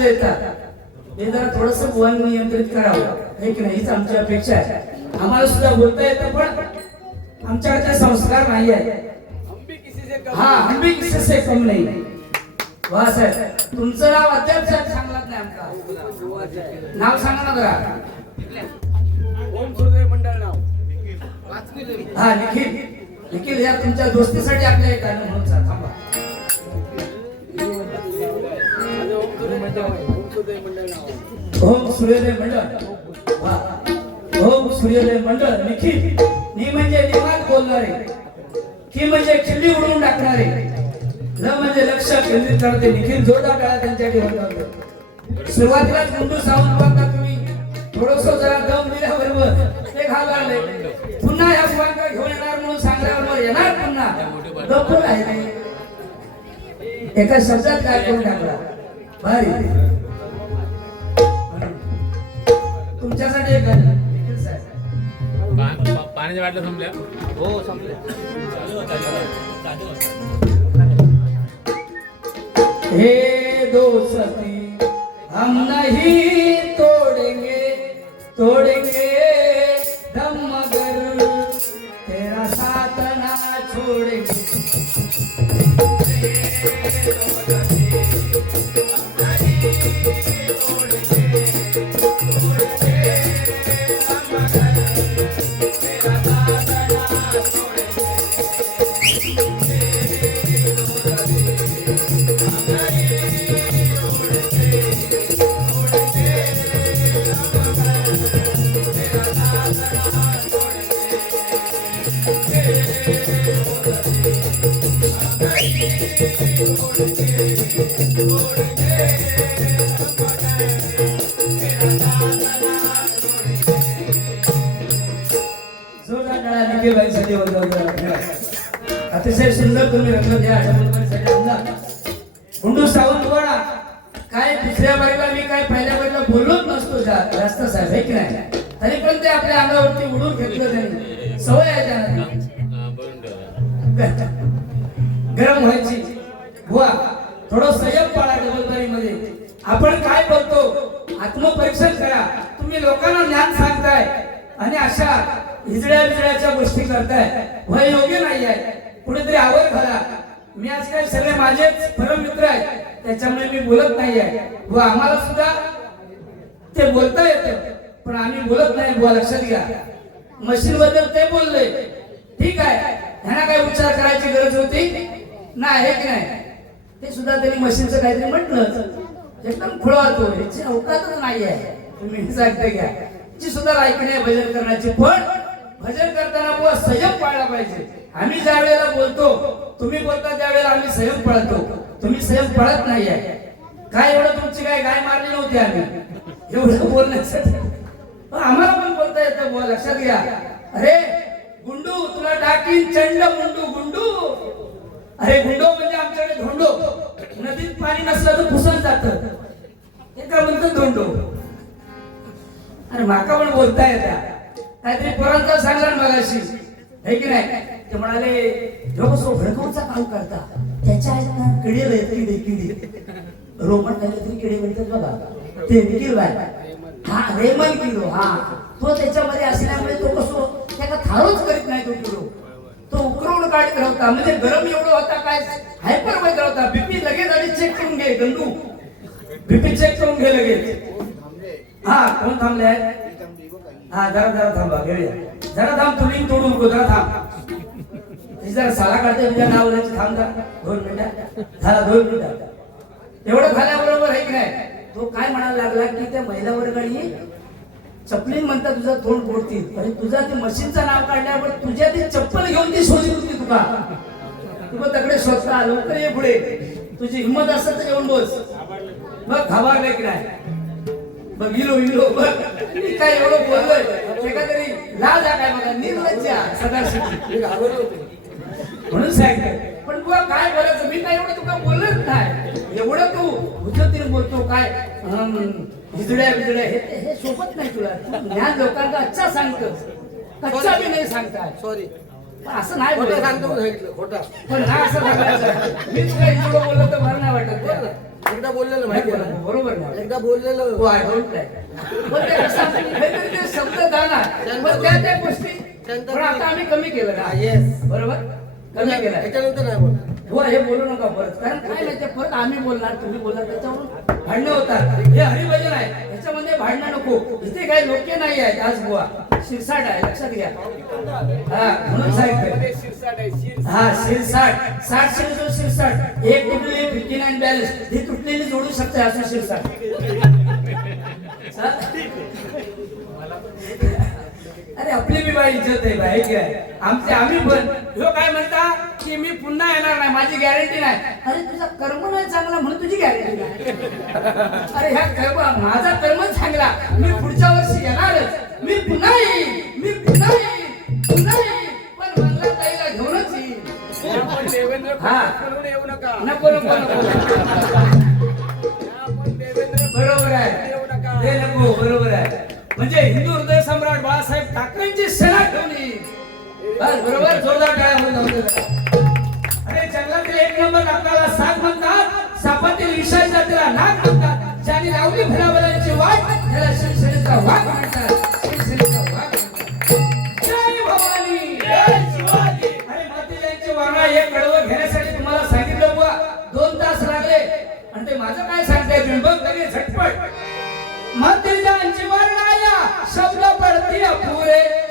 महाराष्ट्र येतात. हे जरा थोडस वन नियंत्रित करावं. हे की नाही? हीच आमची अपेक्षा आहे. आम्हाला सुद्धा बोलता येतं पण आमच्याकडे संस्कार नाही आहे. हा भी किसी से कम नहीं. वा साहेब. तुमचं नाव अद्याप साहेब सांगलाच नाही आमका नाव सांगा ना जरा. ओम सूर्यदेव मंडळ नाव. हा निखिल. निखिल या तुमच्या दोस्तीसाठी आपल्या एक गाणं म्हणून सूर्योदय मंडळ. ओम हो, सूर्योदय मंडळ निखिल. नि म्हणजे निवांत बोलणारे. की म्हणजे खिल्ली उडवून टाकणारे. ल म्हणजे लक्ष केंद्रित करते. निखिल जोरदार काळा त्यांच्या ठेवत सुरुवातीलाच गुंडू सावंत बघता तुम्ही. थोडस जरा दम दिल्याबरोबर ते घाबरले. पुन्हा या बुवांका घेऊन येणार म्हणून सांगल्याबरोबर येणार पुन्हा. गप्प आहे एका शब्दात काय करून टाकला? भारी. तुमच्यासाठी एक निखिल साहेब पा- पाण्याच्या वाटलं संपल्या? हो संपले हे दोस्ती हम नहीं तोड़ेंगे तोड़ेंगे. अतिशय सुंदर तुम्ही रंग द्या आठवणीसाठी आमदार सावंतवाडा काय दुसऱ्या बाईला मी काय पहिल्या बाईला बोललोच नसतो जा- जास्त साहेब हे की नाही? आपल्या अंगावरती उडून घेतलं त्यांनी. सवय आहे त्यांना गरम व्हायची. बुवा थोडं संयम पाळा जबाबदारी मध्ये आपण काय बोलतो? आत्मपरीक्षण करा. तुम्ही लोकांना ज्ञान सांगताय आणि अशा हिजड्या बिजड्याच्या गोष्टी करताय. वय योग्य नाही आहे. कुठेतरी आवर घाला. मी आज काय सगळे माझेच परम मित्र आहेत. त्याच्यामुळे मी बोलत नाही आहे. व आम्हाला सुद्धा ते बोलता येतं. पण आम्ही बोलत नाही बुवा लक्षात घ्या. मशीन बद्दल ते बोलले. ठीक आहे. ह्यांना काय उच्चार करायची गरज होती? नाही हे की नाही? ते सुद्धा त्यांनी मशीनचं काहीतरी म्हटलं. एकदम खुळवतो ह्याची अवकाशच नाही आहे. तुम्ही सांगते घ्या. ची सुद्धा लायकी नाही भजन करण्याची पण भजन करताना बुवा संयम पाळला पाहिजे. आम्ही ज्या वेळेला बोलतो तुम्ही बोलता त्यावेळेला आम्ही संयम पळतो. तुम्ही संयम पाळत नाही आहे. काय एवढं तुमची काय गाय मारली नव्हती आम्ही? एवढं बोलण्यासाठी आम्हाला पण बोलता येतं बोल लक्षात घ्या. अरे गुंडू तुला टाकीन चंड गुंडू गुंडू. अरे गुंडो म्हणजे आमच्याकडे धोंडो. नदीत पाणी नसलं तर फुसत जात. एका म्हणतो धोंडो? अरे माका पण बोलता येतात काहीतरी पोरांचा सांगला ना मगाशी. हे की नाही? ते म्हणाले जो भडकवचा काम करता त्याच्या आहेत ना किडे लय किडे किडे रोमन काहीतरी किडे म्हणतात बघा. ते निखिल बाय हा रेमन किलो हा. तो त्याच्यामध्ये असल्यामुळे तो कसो त्याला थारोच करीत नाही तो किलो तो उकरवून काढत होता म्हणजे गरम एवढं होता काय हायपर वेगळा होता. बीपी लगेच आधी चेक करून घे गंडू. बीपी चेक करून घे लगेच. हा कोण थांबले हा जरा जरा थांबा घेऊया. जरा थांब तुम्ही तोडू नको जरा थांब. जरा साला काढते तुझ्या नाव थांब जरा. दोन मिनिटं. झाला दोन मिनिटं. एवढं झाल्याबरोबर आहे की नाही? तो काय म्हणायला लागला की त्या महिला वर्गाने चपलीन म्हणता तुझं तोंड फोडतील. आणि तुझा ते मशीनचं नाव काढल्यावर तुझ्या ती चप्पल घेऊन ती शोधली होती तुका. तुला तकडे शोधता लवकर ये पुढे. तुझी हिंमत असेल तर येऊन बस. बघ घाबरलाय की नाही? बघ इलो इलो बघ. मी काय एवढं बोललोय? एका तरी लाज आहे काय बघा? निर्लज्जा सदाशिव. म्हणून सांगते पण तुला काय बोलायचं? काय एवढं तुला बोलत नाही एवढं तू उचलतीने बोलतो काय? हिजड्या बिजड्या हे हे सोबत नाही तुला. तू ज्ञान लोकांना अच्छा सांगतोस कच्चा बी नाही सांगताय सॉरी असं नाही खोटं बोलायचं. सांगतो म्हणून सांगितलं खोटा पण नाही असं सांगायचं. मी तुला इंग्रजी बोललो तर बरं नाही वाटत. बरं ते. ना? एकदा बोललेलं माहिती ना? बरोबर नाही एकदा बोललेलं. हो, ते ते शब्द जाणार त्या त्या गोष्टी आता आम्ही कमी केलं हा, का yes. बरोबर? कमी केलं. याच्यानंतर नाही बोल हो हे बोलू नका परत. कारण काय नाही ते परत आम्ही बोलणार तुम्ही बोलणार त्याच्यावरून भांडणं होतात. हे हरिभजन आहे याच्यामध्ये भांडणं नको. इथे काही लोक नाही आहेत आज बुवा. शिरसाट आहे लक्षात घ्या. हा म्हणून साहेब हा शिरसाट. साठ शिरसो शिरसाट एक तुटलेली फिफ्टी नाईन बॅलन्स ही तुटलेली जोडू शकते असं शिरसाट. अरे आपली बी बाई इज्जत आहे बाई काय आमचे आम्ही पण. ह्यो काय म्हणता? की मी पुन्हा येणार नाही माझी गॅरंटी नाही. अरे तुझा कर्म नाही चांगला म्हणून तुझी गॅरंटी नाही. अरे ह्या कर्म माझा कर्म चांगला. मी पुढच्या वर्षी येणारच. मी पुन्हा येईन. मी पुन्हा येईन. पुन्हा येईन. पण मला ताईला घेऊनच देवेंद्र हा. नका नको नको. सेना ठेवून येईल बरोबर? जोरदार काय अरे जंगलातील एक नंबर आपल्याला साप म्हणतात सापातील विषारी जातीला नाग म्हणतात. ज्याने लावली फुलाबलांची वाट त्याला शिवसेनेचा वाघ म्हणतात. शिवसेनेचा वाघ जय भवानी! जय शिवाजी! हे कडवं घेण्यासाठी तुम्हाला सांगितलं बुवा. दोन तास लागले. आणि ते माझं काय सांगताय तुम्ही तरी झटपट. मातेयांची वर्णाया शब्द शब्द पडती अपुरे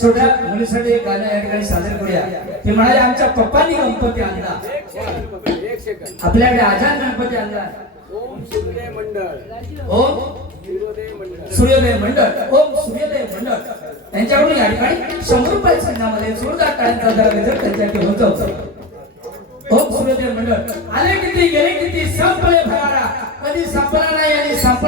छोट्या मुलीसाठी एक गाणं या सादर करूया. ते म्हणाले आमच्या पप्पांनी गणपती आणला. आपल्याकडे आजाद गणपती आणला. ओम सूर्य मंडळ ओम सूर्योदय मंडळ. ओम सूर्योदय मंडळ. त्यांच्याकडून या ठिकाणी शंभर रुपये संघामध्ये जोरदार टाळ्यांचा दर रिझल्ट त्यांच्याकडे होतो. ओम सूर्योदय मंडळ. आले किती गेले किती? संपले भरारा. कधी संपला नाही आणि संपला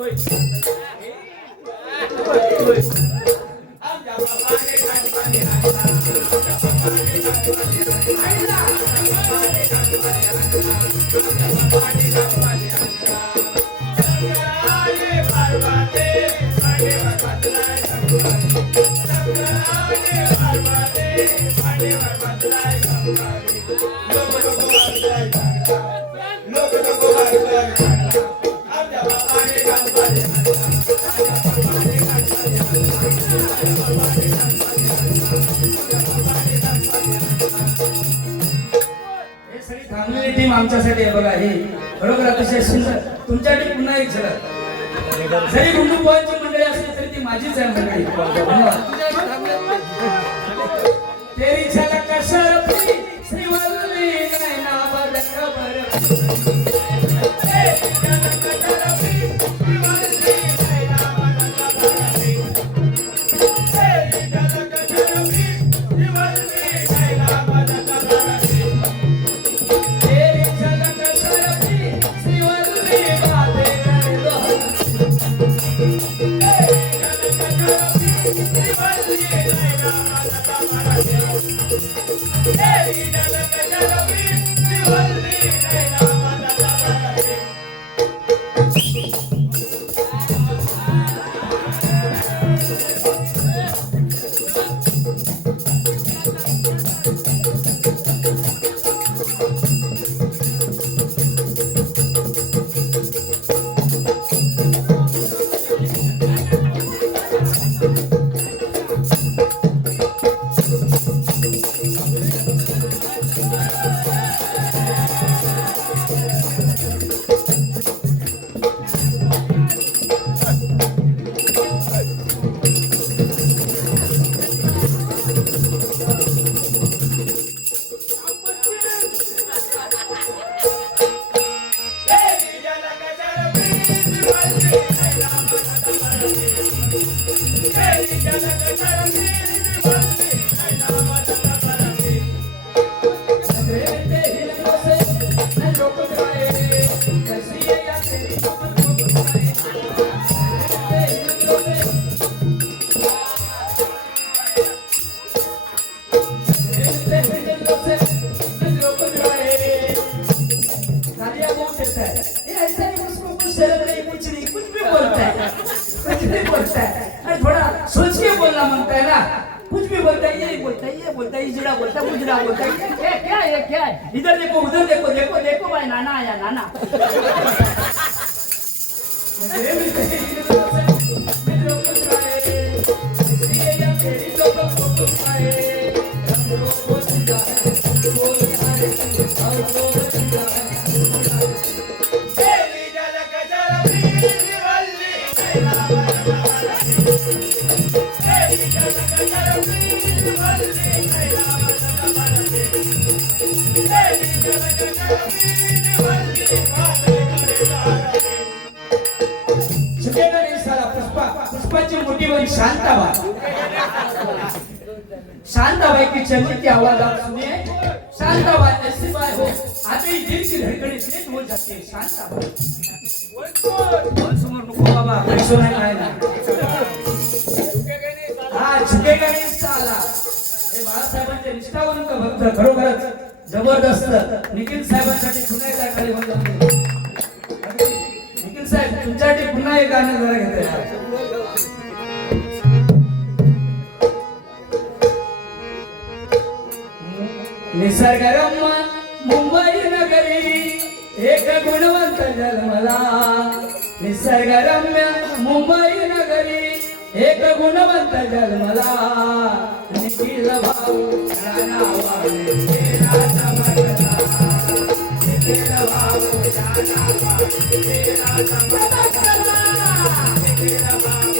मुकू आमच्यासाठी आहे बघा हे खरोखर अतिशय सुंदर. तुमच्यासाठी पुन्हा एक झलक. जरी गुंडू पोहांची मंडळी असली तरी ती माझीच आहे मंडळी. तेरी झलक शरफी श्रीवल्ली नैनावर खबर ए, खबर. शांताबाई. शांताबाई की चलने की आवाज आप सुनिए. शांताबाई ऐसी बात हो. आते ही दिल की धड़कने तेज हो जाती. है शांताबाई. बोल समोर नको बाबा. पैसो नाही काय ना हा झुकेगा नाही साला हे बाळासाहेबांचे निष्ठावंत भक्त खरोखरच जबरदस्त. निखिल साहेबांसाठी पुन्हा एकदा खाली निखिल साहेब तुमच्यासाठी पुन्हा एक गाणं जरा घेतोय निसर्गरम्य मुंबई नगरी एक गुणवंत जन्मला. निसर्गरम्य मुंबई नगरी एक गुणवंत जन्मला. निखिल भाऊ भाऊ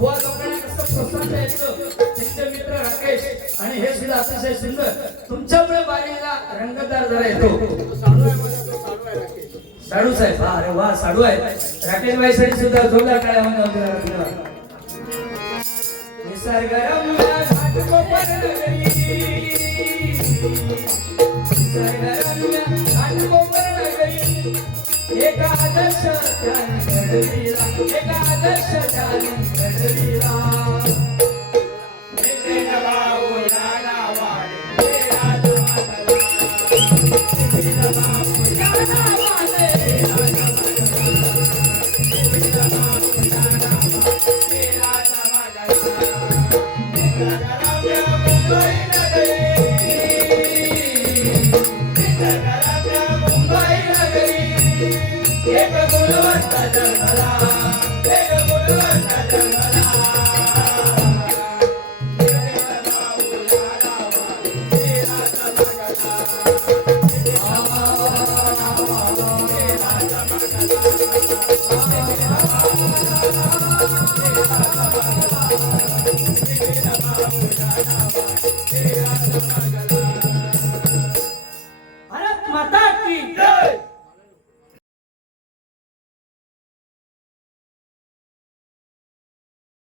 बुवा लोकांना कसं प्रोत्साहन द्यायचं? त्यांचे मित्र राकेश आणि हे सुद्धा अतिशय सुंदर. तुमच्यामुळे बारीला रंगतदार जरा येतो. साडू साहेब हा अरे वा साडू आहे राकेश भाई साठी सुद्धा जोरदार टाळ्या म्हणून आपल्याला एका आदर्श त्याने घडविला एका आदर्श घडविला